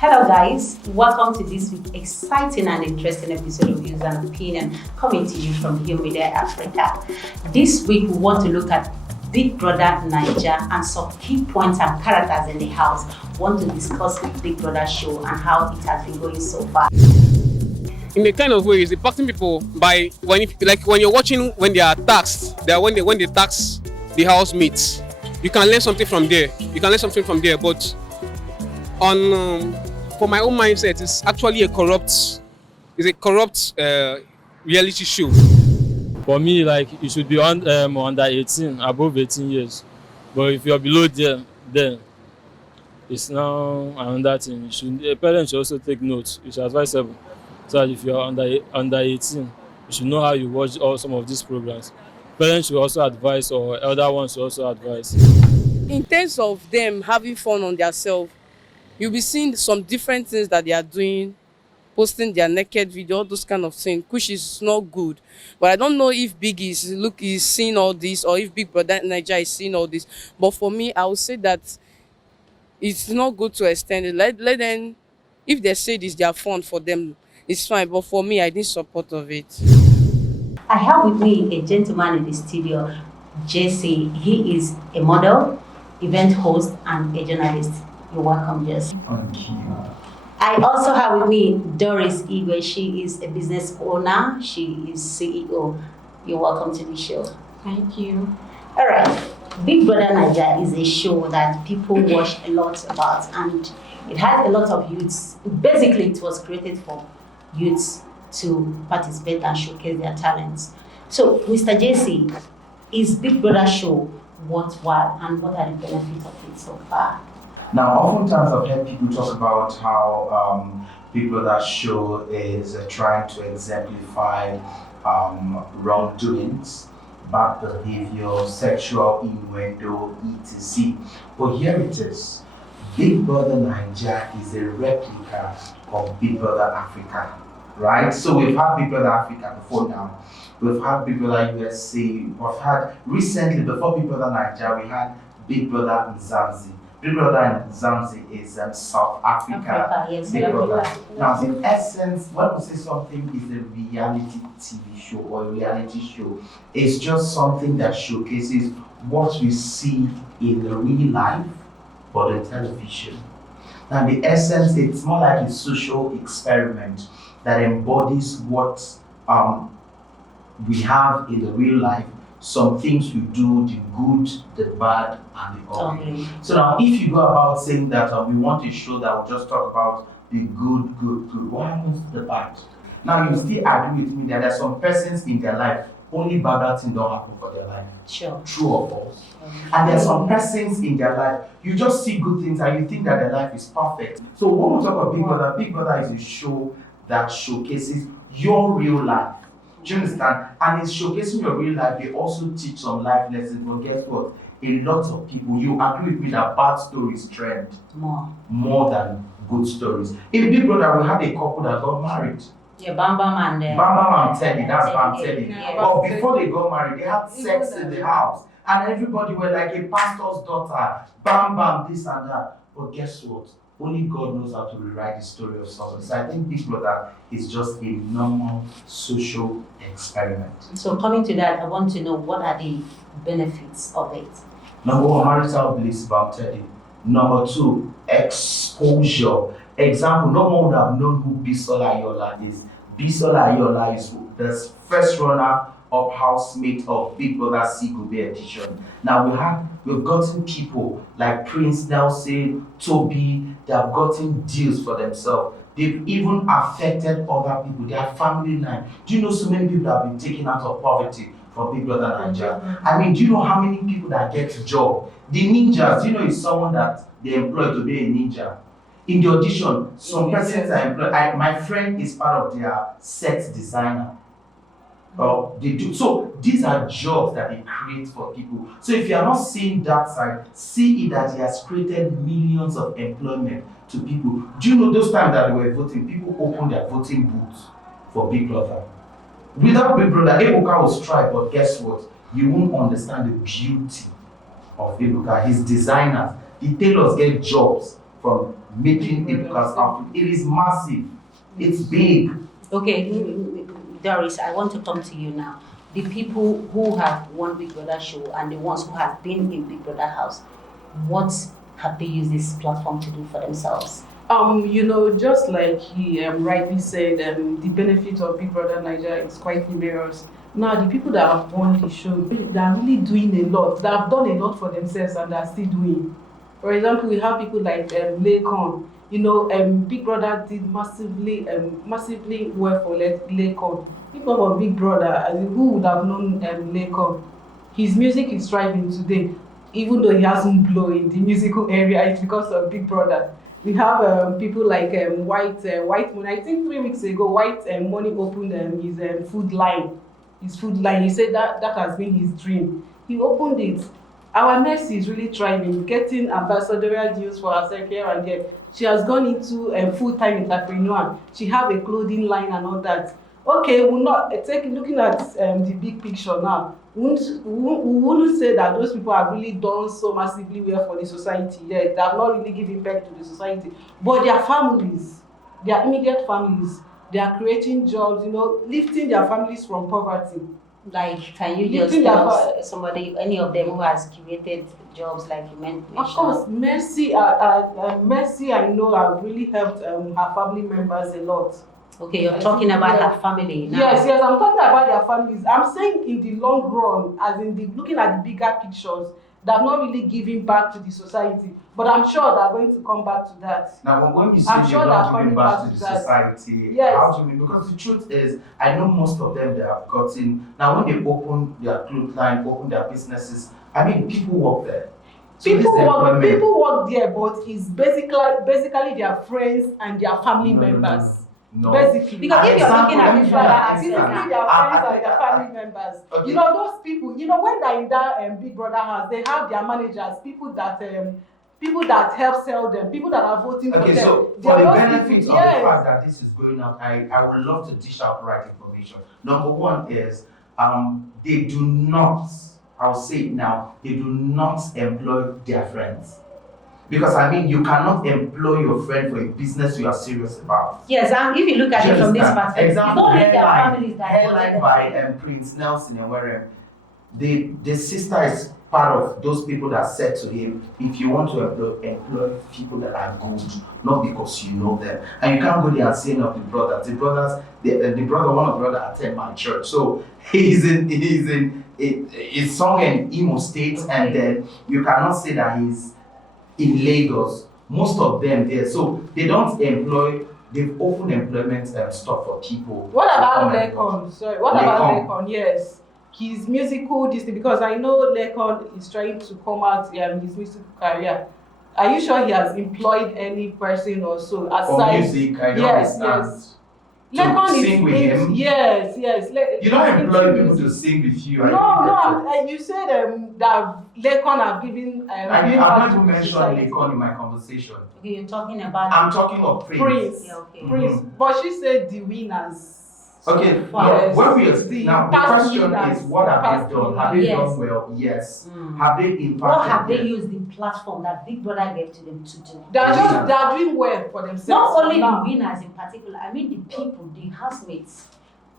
Hello guys, welcome to this week's exciting and interesting episode of Views and Opinion coming to you from Hill Media Africa. This week we want to look at Big Brother Naija and some key points and characters in the house. We want to discuss the Big Brother show and how it has been going so far. In a kind of way, is impacting people by when you're watching when they are taxed, when they tax the housemates, you can learn something from there. But for my own mindset, it's actually a corrupt reality show. For me, you should be under 18, above 18 years. But if you're below them, then it's now another thing. A parent should also take notes. It's advisable. So that if you're under 18, you should know how you watch some of these programs. Parents should also advise, or elder ones should also advise. In terms of them having fun on themselves, you'll be seeing some different things that they are doing, posting their naked video, all those kind of things, which is not good. But I don't know if Big is seeing all this, or if Big Brother Naija is seeing all this. But for me, I would say that it's not good to extend it. Let them, if they say this, they are fun for them, it's fine. But for me, I didn't support of it. I have with me a gentleman in the studio, Jesse. He is a model, event host, and a journalist. You're welcome, Jesse. Thank you. I also have with me Doris Igwe. She is a business owner. She is CEO. You're welcome to the show. Thank you. All right. Big Brother Naija is a show that people watch a lot about, and it has a lot of youths. Basically, it was created for youths to participate and showcase their talents. So, Mr. Jesse, is Big Brother show worthwhile, and what are the benefits of it so far? Now, oftentimes I've heard people talk about how Big Brother show is trying to exemplify wrongdoings, bad behavior, sexual innuendo, etc. But here it is. Big Brother Naija is a replica of Big Brother Africa, right? So we've had Big Brother Africa before now. We've had Big Brother USA. We've had recently, before Big Brother Naija, we had Big Brother Zanzi. Big Brother in Zanzi is South Africa. Yes, Big Brother. Now, in essence, when we say something is a reality TV show or a reality show, it's just something that showcases what we see in the real life, but in television. Now, the essence, it's more like a social experiment that embodies what we have in the real life. Some things we do, the good, the bad, and the ugly. So now, if you go about saying that we want a show that will just talk about the good, what happens to the bad? Now, you still agree with me that there are some persons in their life, only bad things don't happen for their life. Sure. True or false? And there are some persons in their life, you just see good things and you think that their life is perfect. So when we talk about Big Brother is a show that showcases your real life. Do you understand? And it's showcasing your real life. They also teach some life lessons. But guess what? A lot of people, you agree with me that bad stories trend more than good stories. In Big Brother, we had a couple that got married. Yeah, Bam Bam and Bam Teddy, that's Bam Teddy. Yeah. But before they got married, they had sex in the house. And everybody were like a pastor's daughter. Bam, this and that. But guess what? Only God knows how to rewrite the story of someone. So I think Big Brother is just a normal social experiment. So coming to that, I want to know what are the benefits of it? Number one, marital bliss, Bam Teddy. Number two, exposure. Example, no one would have known who Bisola Ayola is. Bisola Ayola is the first runner-up housemate of Big Brother Sigobe edition. Now we've gotten people like Prince Nelson, Toby, they have gotten deals for themselves. They've even affected other people, their family line. Do you know so many people have been taken out of poverty from Big Brother Naija? I mean, do you know how many people that get a job? The ninjas, do you know, is someone that they employ to be a ninja. In the audition, some persons are employed. My friend is part of their set designer. They do. So these are jobs that they create for people. So if you are not seeing that side, see it that he has created millions of employment to people. Do you know those times that they were voting, people opened their voting booths for Big Brother? Without Big Brother, Ebuka will strike, but guess what? You won't understand the beauty of Ebuka. His designers, the tailors get jobs from making a because outfit. It is massive. It's big. Okay, Doris, I want to come to you now. The people who have won Big Brother show and the ones who have been in Big Brother house, what have they used this platform to do for themselves? Just like he rightly said, the benefit of Big Brother Naija is quite numerous. Now, the people that have won the show, they are really doing a lot. They have done a lot for themselves and they are still doing. For example, we have people like Laycon. Big Brother did massively well for Laycon. People of Big Brother, who would have known Laycon? His music is thriving today, even though he hasn't blown in the musical area. It's because of Big Brother. We have people like White Money. I think 3 weeks ago, White Money opened his food line. His food line. He said that has been his dream. He opened it. Our Mercy is really thriving, getting ambassadorial deals for herself here and there. She has gone into full-time entrepreneur. She have a clothing line and all that. Okay, we'll not looking at the big picture now. We wouldn't say that those people have really done so massively well for the society. Yeah, they have not really given back to the society. But their families, their immediate families, they are creating jobs, lifting their families from poverty. Like, can you just tell us somebody, any of them who has created jobs like you mentioned? Of course, Mercy, Mercy, I know, have really helped her family members a lot. Okay, you're talking about her family now. Yes, I'm talking about their families. I'm saying in the long run, as in looking at the bigger pictures, they're not really giving back to the society. But I'm sure they're going to come back to that. Now, when you say they're not giving back to the society, yes. How do you mean? Because the truth is, I know most of them they have gotten. Now, when they open their clothes line, open their businesses, I mean, people work there. So people work there, but it's basically their friends and their family members. No. Basically, because if you're looking at Big Brother as their friends and their family members. Okay. Those people, when they're in that Big Brother house, they have their managers, people that help sell them, people that are voting for them. Okay, so for the benefit of the fact that this is going out, I would love to dish out the right information. Number one is they do not, I'll say it now, they do not employ their friends. Because you cannot employ your friend for a business you are serious about. Yes, and if you look at it from this perspective, example, headline by Prince Nelson and Warren, the sister is part of those people that said to him, if you want to employ people that are good, not because you know them, and you can't go there and say no the brothers. The brother, one of the brothers attend my church, so he's sung in Imo State, and then you cannot say that he's in Lagos. Most of them there, so they don't employ. They've opened employment stuff for people. What about Laycon? Sorry, what about Laycon? Yes, his musical because I know Laycon is trying to come out his musical career. Are you sure he has employed any person or so aside? For music, I don't understand. Yes. Laycon sing with him? Yes. You don't employ people to sing with you. No. You said that Laycon have given. I've not even mentioned Laycon in my conversation. Okay, you're talking about. I'm talking of Prince. Yeah, okay. Prince, but she said the winners. Okay, yes. Now the question is, what have they done? Have they done well? Yes. Have they impacted? What have they used the platform that Big Brother gave to them to do? They are doing well for themselves. Not only the winners in particular, I mean the people, the housemates.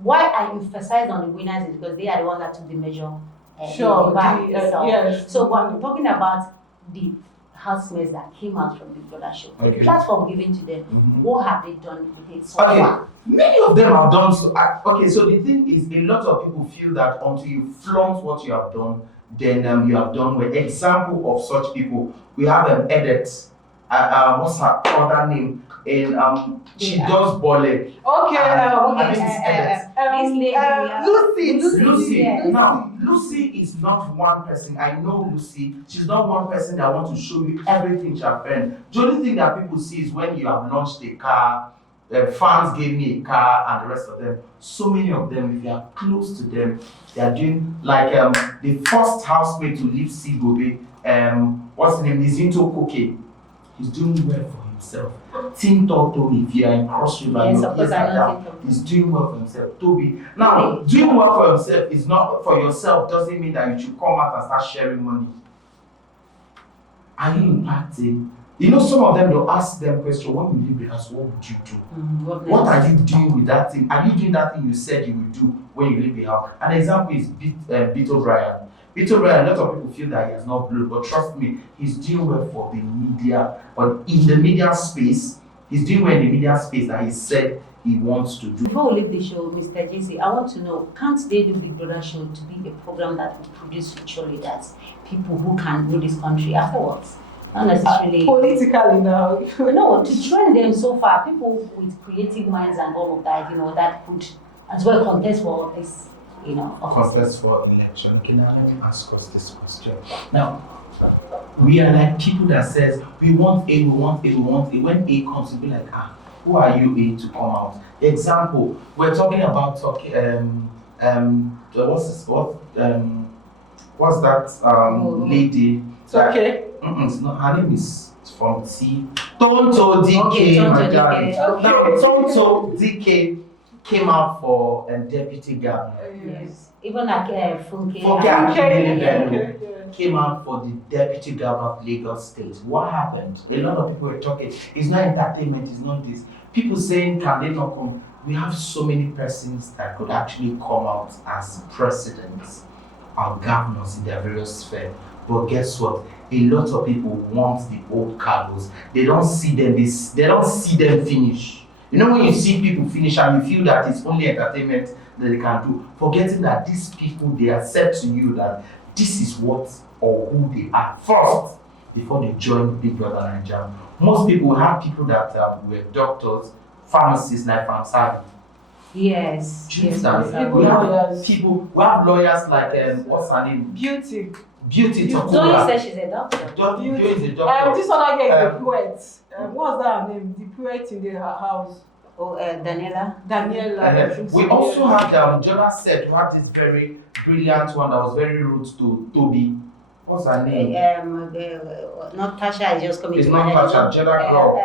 Why I emphasize on the winners is because they are the ones that took the measure. Yes. So what I'm talking about, the housemates that came out from the Big Brother show, the Okay. platform given to them, what have they done with it so far? Many of them have done so. Okay, so the thing is, a lot of people feel that until you flaunt what you have done, then you have done well. Example of such people, we have Edith. What's her other name? She does ballet. Lucy. Yes. Now, Lucy is not one person. I know Lucy. She's not one person that wants to show you everything she has earned. The only thing that people see is when you have launched a car, fans gave me a car, and the rest of them. So many of them, if you are close to them, they are doing like the first housemate to leave Sigobe. What's the name? He's into cooking. He's doing well for himself. Tim told Toby, if you are in Cross River, he's doing well for himself. Toby. Now, doing well for himself is not for yourself, doesn't mean that you should come out and start sharing money. Are you impacting You know, some of them they'll ask them question, when you leave the house, what would you do? What are you doing with that thing? Are you doing that thing you said you would do when you leave the house? An example is Beat O'Brien. Beat O'Brien, a lot of people feel that he has not blown, but trust me, he's doing well for the media. But in the media space, he's doing well in the media space that he said he wants to do. Before we leave the show, Mr. JC, I want to know, can't they do Big Brother show to be a program that will produce future leaders, people who can rule this country afterwards? Not necessarily. Politically now. No, to train them so far, people with creative minds and all of that, that could as well contest for this, offices. Contest for election. Okay, now let me ask us this question. Now, we are like people that says we want A, we want A, we want A. When A comes, to be like, who are you A to come out? Example, we're talking about what's that lady? Okay. It's not, her name is from T. Tonto DK, Okay, Tonto my darling. DK. Now, Tonto DK came out for deputy governor. Yes. Even like Funke. Funke Akindele Bello Okay. came out for the deputy governor of Lagos State. What happened? A lot of people were talking, it's not entertainment, it's not this. People saying, can they not come? We have so many persons that could actually come out as presidents or governors in their various sphere. But guess what? A lot of people want the old cargoes. They don't see them. They don't see them finish. You know, when you see people finish and you feel that it's only entertainment that they can do, forgetting that these people, they accept to you that this is what or who they are first before they join Big Brother Naija. Most people have people that were doctors, pharmacists like Famsabi. Yes. Yes, Yes. People, we have lawyers like what's her name? Beauty. Beauty Zoe Tokura. said she's a doctor. Joy is a doctor. This other girl is a poet. What's that name? The poet in the house. Oh, Daniela. Daniela. We also had Jonas said who had this very brilliant one that was very rude to Toby. What's her name? Not Tasha is just coming It's to not my head. Tasha, Jenna Girl.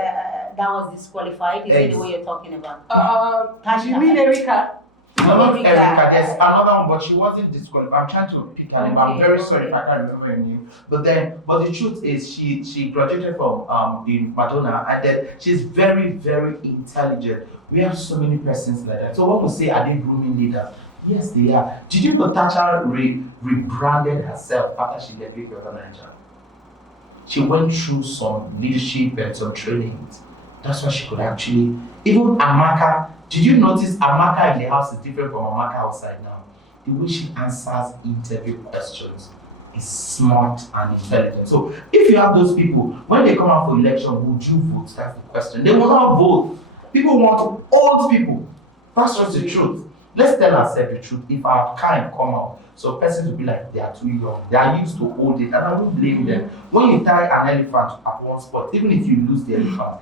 That was disqualified. Is it the way you're talking about? Tasha. You mean Erika? No, not Erika. Erica. There's another one, but she wasn't disqualified. I'm trying to pick her name. I'm very sorry if I can't remember her name. But the truth is, she graduated from the Madonna, and then she's very, very intelligent. We have so many persons like that. So when we say, are they grooming leaders? Yes, they are. Did you know Tasha rebranded herself after she left Big Brother Naija? She went through some leadership and some trainings. That's why she could actually, even Amaka. Did you notice Amaka in the house is different from Amaka outside now? The way she answers interview questions is smart and intelligent. So if you have those people, when they come out for election, would you vote? That's the question. They will not vote. People want old people. That's just the truth. Let's tell ourselves the truth. If our kind come out, so persons will be like, they are too young. They are used to old age, and I won't blame them. When you tie an elephant at one spot, even if you lose the elephant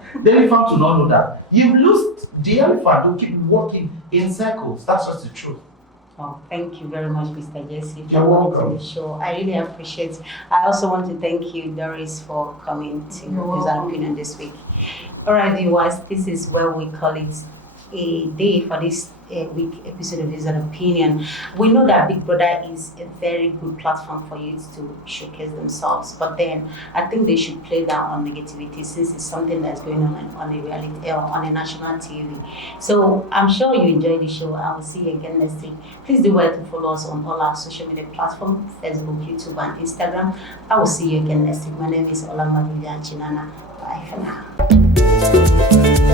will not know that. You lose the elephant, will keep walking in circles. That's just the truth. Oh, thank you very much, Mr. Jesse, for You're coming welcome. to the show. I really appreciate it. I also want to thank you, Doris, for coming to You're use welcome. our opinion this week. All right, viewers, this is where we call it a day for this week episode of Views and Opinion. We know that Big Brother is a very good platform for youth to showcase themselves, but then I think they should play down on negativity since it's something that's going on a reality on a national TV. So I'm sure you enjoyed the show. I will see you again next week. Please do well to follow us on all our social media platforms: Facebook, YouTube, and Instagram. I will see you again next week. My name is Olamide Chinana. Bye for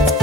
now.